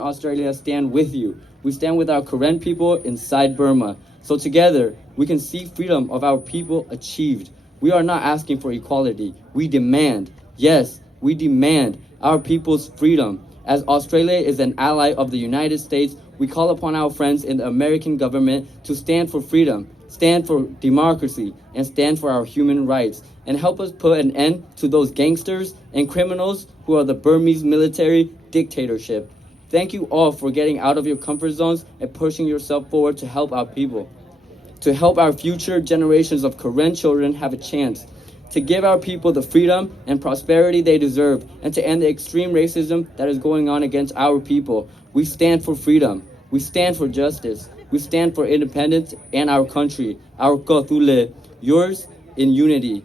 Australia stand with you. We stand with our Karen people inside Burma. So together, we can see freedom of our people achieved. We are not asking for equality. We demand, yes, we demand our people's freedom. As Australia is an ally of the United States, we call upon our friends in the American government to stand for freedom, stand for democracy, and stand for our human rights, and help us put an end to those gangsters and criminals who are the Burmese military dictatorship. Thank you all for getting out of your comfort zones and pushing yourself forward to help our people, to help our future generations of Karen children have a chance, to give our people the freedom and prosperity they deserve, and to end the extreme racism that is going on against our people. We stand for freedom. We stand for justice. We stand for independence and our country, our Kothule, yours in unity.